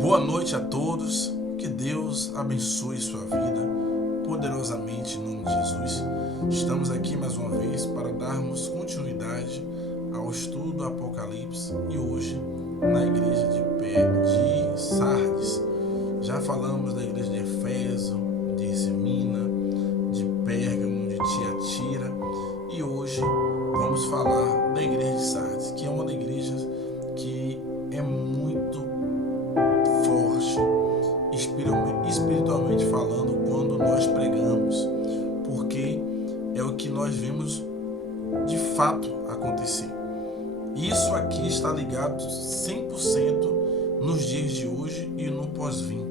Boa noite a todos, que Deus abençoe sua vida poderosamente em nome de Jesus. Estamos aqui mais uma vez para darmos continuidade ao estudo do Apocalipse e hoje na igreja de Sardes. Já falamos da igreja de Éfeso, de Esmina, de Pérgamo, de Tiatira e hoje vamos falar da igreja de Sardes, que é uma das igrejas que é muito forte espiritualmente falando quando nós pregamos, porque é o que nós vemos de fato acontecer. Isso aqui está ligado 100% nos dias de hoje e no pós-vim.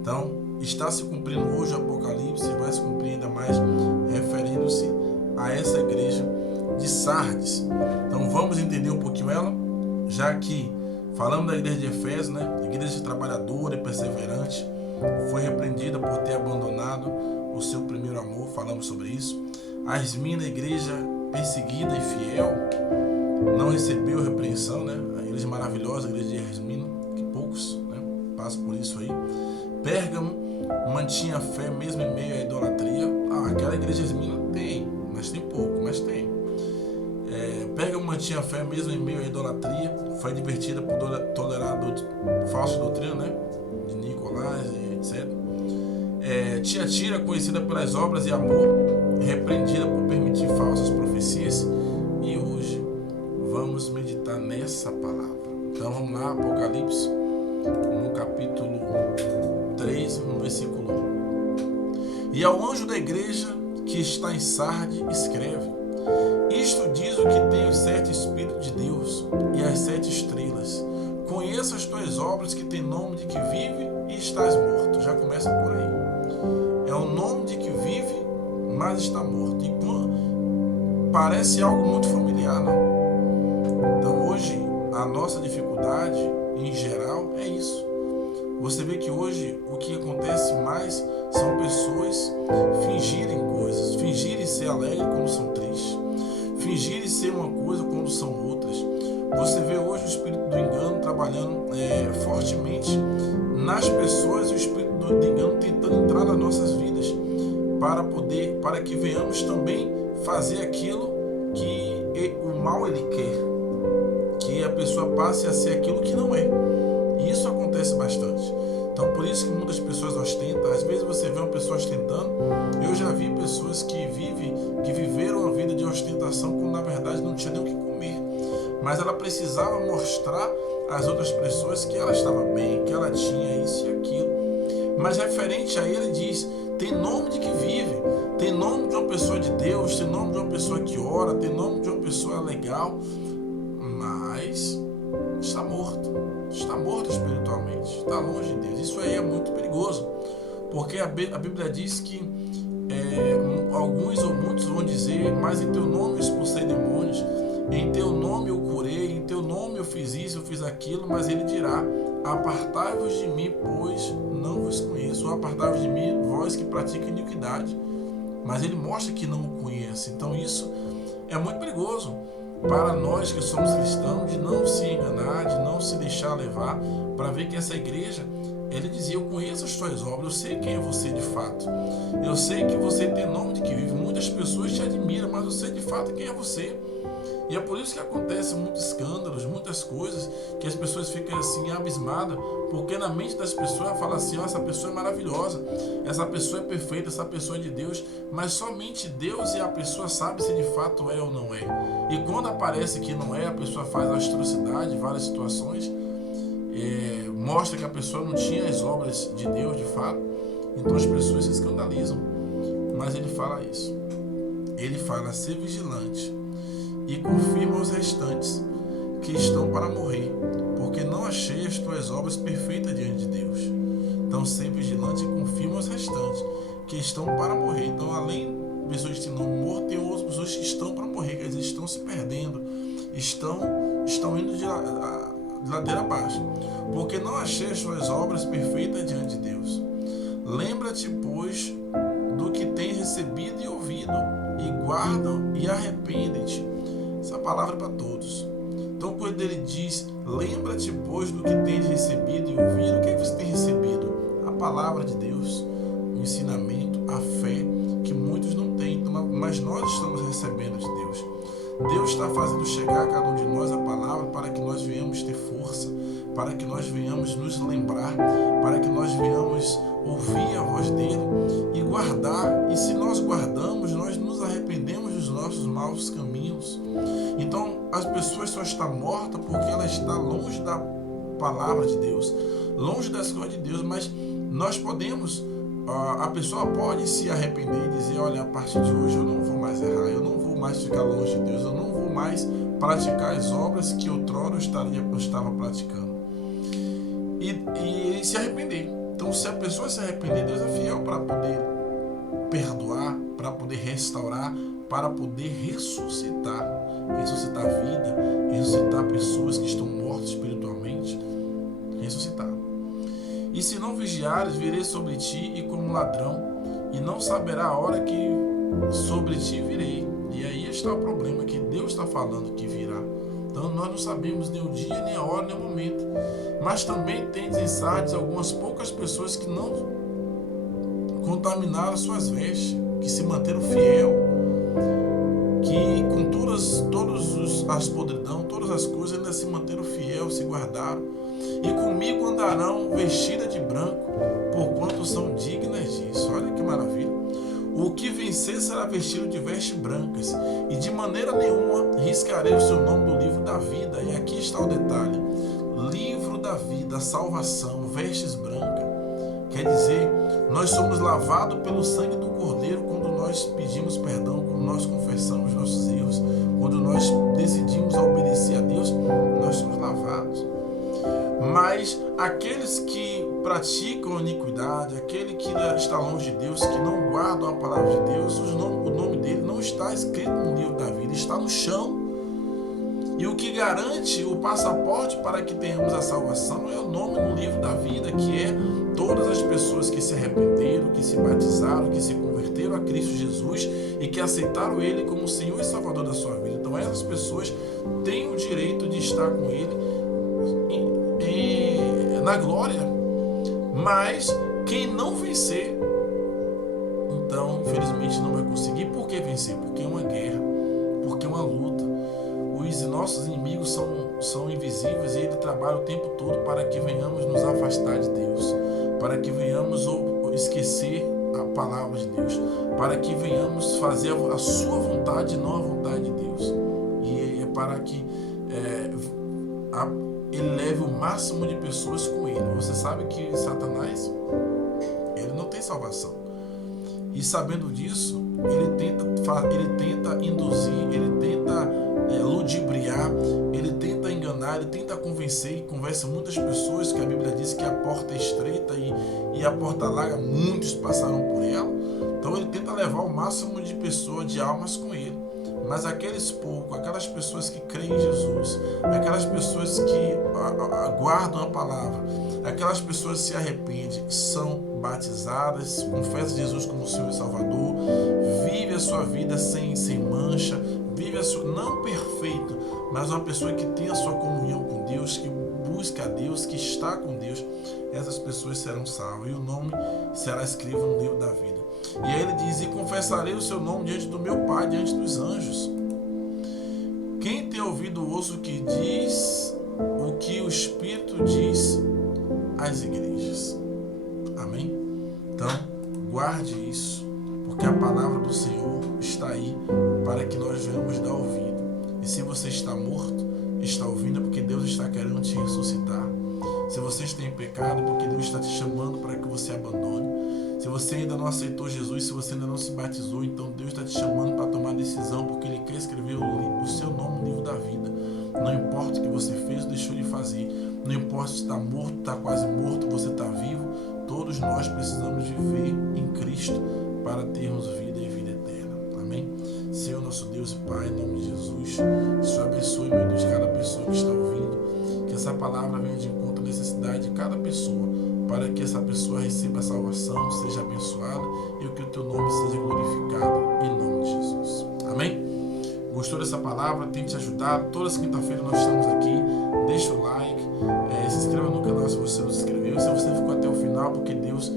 Então, está se cumprindo hoje o Apocalipse e vai se cumprir ainda mais referindo-se a essa igreja de Sardes. Então, vamos entender um pouquinho ela, já que falamos da igreja de Éfeso, igreja trabalhadora e perseverante, foi repreendida por ter abandonado o seu primeiro amor, falamos sobre isso. A Esmina, igreja perseguida e fiel, não recebeu repreensão, a igreja maravilhosa, a igreja de Esmina, que poucos passam por isso aí. Pérgamo mantinha a fé mesmo em meio à idolatria. Aquela igreja de Esmina tem, mas tem pouco, mas tem. Pérgamo mantinha a fé mesmo em meio à idolatria, foi advertida por tolerar falsa doutrina, de Nicolás e etc. Tiatira, conhecida pelas obras e amor, repreendida por permitir falsas profecias. E hoje vamos meditar nessa palavra. Então vamos lá, Apocalipse, no capítulo 3, no versículo 1. E ao anjo da igreja que está em Sardes escreve: isto diz o que tem os 7 Espíritos de Deus e as 7 estrelas. Conheça as tuas obras, que tem nome de que vive e estás morto. Já começa por aí. É o nome de que vive, mas está morto. E parece algo muito familiar, não? Então hoje a nossa dificuldade em geral é isso. Você vê que hoje o que acontece mais são pessoas fingirem coisas, fingirem ser alegres quando são tristes, fingirem ser uma coisa quando são outras. Você vê hoje o espírito do engano trabalhando fortemente nas pessoas, e o espírito do engano tentando entrar nas nossas vidas para que venhamos também fazer aquilo que o mal ele quer, que a pessoa passe a ser aquilo que não é. E isso acontece bastante. Então, por isso que muitas pessoas ostentam. Às vezes você vê uma pessoa ostentando. Eu já vi pessoas que viveram uma vida de ostentação quando na verdade não tinha nem o que comer. Mas ela precisava mostrar às outras pessoas que ela estava bem, que ela tinha isso e aquilo. Mas referente a ele diz: tem nome de que vive, tem nome de uma pessoa de Deus, tem nome de uma pessoa que ora, tem nome de uma pessoa legal, mas está morto espiritualmente, está longe de Deus. Isso aí é muito perigoso, porque a Bíblia diz que alguns ou muitos vão dizer: mas em teu nome eu expulsei demônios, em teu nome eu curei, em teu nome eu fiz isso, eu fiz aquilo. Mas ele dirá: apartai-vos de mim, pois não vos conheço. Ou apartai-vos de mim, vós que praticam iniquidade. Mas ele mostra que não o conhece. Então isso é muito perigoso para nós que somos cristãos, de não se enganar, de não se deixar levar, para ver que essa igreja, ele dizia: eu conheço as tuas obras, eu sei quem é você de fato, eu sei que você tem nome de que vive, muitas pessoas te admiram, mas eu sei de fato quem é você. E é por isso que acontecem muitos escândalos, muitas coisas, que as pessoas ficam assim abismadas, porque na mente das pessoas fala assim: essa pessoa é maravilhosa, essa pessoa é perfeita, essa pessoa é de Deus. Mas somente Deus e a pessoa sabe se de fato é ou não é. E quando aparece que não é, a pessoa faz atrocidade, várias situações, mostra que a pessoa não tinha as obras de Deus de fato. Então as pessoas se escandalizam. Mas ele fala isso, ele fala: ser vigilante e confirma os restantes que estão para morrer, porque não achei as tuas obras perfeitas diante de Deus. Então, ser vigilante e confirma os restantes que estão para morrer. Então, além de pessoas que não morram, tem outras pessoas que estão para morrer, quer dizer, estão se perdendo, estão indo de ladeira abaixo, porque não achei as tuas obras perfeitas diante de Deus. Lembra-te, pois, do que tens recebido e ouvido, e guarda e arrepende-te. Essa palavra é para todos. Então, quando ele diz: lembra-te, pois, do que tens recebido e ouvido, o que você palavra de Deus, o ensinamento, a fé que muitos não têm, mas nós estamos recebendo de Deus. Deus está fazendo chegar a cada um de nós a palavra para que nós venhamos ter força, para que nós venhamos nos lembrar, para que nós venhamos ouvir a voz dele e guardar. E se nós guardamos, nós nos arrependemos dos nossos maus caminhos. Então as pessoas só estão mortas porque ela está longe da palavra de Deus, longe das coisas de Deus. Mas nós podemos, a pessoa pode se arrepender e dizer: olha, a partir de hoje eu não vou mais errar, eu não vou mais ficar longe de Deus, eu não vou mais praticar as obras que outrora eu estava praticando, e se arrepender. Então, se a pessoa se arrepender, Deus é fiel para poder perdoar, para poder restaurar, para poder ressuscitar a vida, ressuscitar pessoas que estão mortas espiritualmente, ressuscitar. E se não vigiares, virei sobre ti e como ladrão, e não saberá a hora que sobre ti virei. E aí está o problema, que Deus está falando que virá. Então nós não sabemos nem o dia, nem a hora, nem o momento. Mas também tem em Sardes algumas poucas pessoas que não contaminaram suas vestes, que se manteram fiel, que com todas as podridão, todas as coisas, ainda se manteram fiel, se guardaram. E comigo andarão vestidas de branco, porquanto são dignas disso. Olha que maravilha. O que vencer será vestido de vestes brancas, e de maneira nenhuma riscarei o seu nome do livro da vida. E aqui está o detalhe: livro da vida, salvação, vestes brancas. Quer dizer, nós somos lavados pelo sangue do Cordeiro quando nós pedimos perdão, quando nós confessamos nossos erros, quando nós decidimos obedecer a Deus, nós somos lavados. Mas aqueles que praticam a iniquidade, aquele que está longe de Deus, que não guardam a palavra de Deus, o nome dele não está escrito no livro da vida, está no chão. E o que garante o passaporte para que tenhamos a salvação é o nome no livro da vida, que é todas as pessoas que se arrependeram, que se batizaram, que se converteram a Cristo Jesus e que aceitaram Ele como Senhor e Salvador da sua vida. Então essas pessoas têm o direito de estar com Ele na glória. Mas quem não vencer, então infelizmente não vai conseguir. Por que vencer? Porque é uma guerra, porque é uma luta. Os nossos inimigos são invisíveis, e ele trabalha o tempo todo para que venhamos nos afastar de Deus, para que venhamos esquecer a palavra de Deus, para que venhamos fazer a sua vontade e não a vontade de Deus. E é para que ele leve o máximo de pessoas com ele. Você sabe que Satanás, ele não tem salvação. E sabendo disso, ele tenta induzir, ele tenta ludibriar, ele tenta enganar, ele tenta convencer, e convence muitas pessoas, que a Bíblia diz que a porta é estreita e a porta larga, muitos passaram por ela. Então ele tenta levar o máximo de pessoas, de almas com ele. Mas aqueles poucos, aquelas pessoas que creem em Jesus, aquelas pessoas que guardam a palavra, aquelas pessoas que se arrependem, são batizadas, confessam Jesus como Senhor e Salvador, vive a sua vida sem mancha, vive a sua, não perfeito, mas uma pessoa que tem a sua comunhão com Deus, que busca a Deus, que está com Deus. Essas pessoas serão salvas, e o nome será escrito no livro da vida. E aí ele diz: e confessarei o seu nome diante do meu Pai, diante dos anjos. Quem tem ouvido, ouça o que diz, o que o Espírito diz às igrejas. Amém? Então, guarde isso, porque a palavra do Senhor está aí para que nós venhamos dar ouvido. E se você está morto, está ouvindo, porque Deus está querendo te ressuscitar. Se você está em pecado, porque Deus está te chamando para que você abandone. Se você ainda não aceitou Jesus, se você ainda não se batizou, então Deus está te chamando para tomar decisão, porque Ele quer escrever o seu nome no livro da vida. Não importa o que você fez ou deixou de fazer, não importa se está morto, está quase morto, você está vivo, todos nós precisamos viver em Cristo para termos vida e vida eterna. Amém? Senhor nosso Deus e Pai, em nome de Jesus, que o Senhor abençoe, meu Deus, cada pessoa que está ouvindo, que essa palavra venha de encontro à necessidade de cada pessoa, para que essa pessoa receba a salvação, seja abençoada, e que o teu nome seja glorificado, em nome de Jesus. Amém? Gostou dessa palavra? Tem te ajudado? Todas as quinta-feiras nós estamos aqui. Deixa o like, se inscreva no canal se você não se inscreveu, se você ficou até o final, porque Deus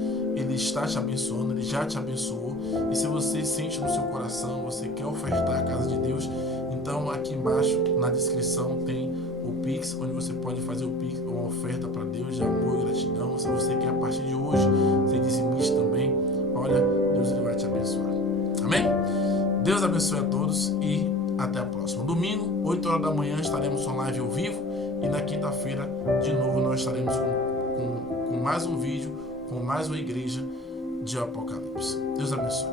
está te abençoando, Ele já te abençoou. E se você sente no seu coração, você quer ofertar a casa de Deus, então aqui embaixo na descrição tem o Pix, onde você pode fazer o Pix, uma oferta para Deus de amor e gratidão. Se você quer a partir de hoje ser dizimista também, olha, Deus ele vai te abençoar. Amém? Deus abençoe a todos e até a próxima. Domingo, 8 horas da manhã, estaremos com live ao vivo. E na quinta-feira, de novo, nós estaremos com mais um vídeo, com mais uma igreja de Apocalipse. Deus abençoe.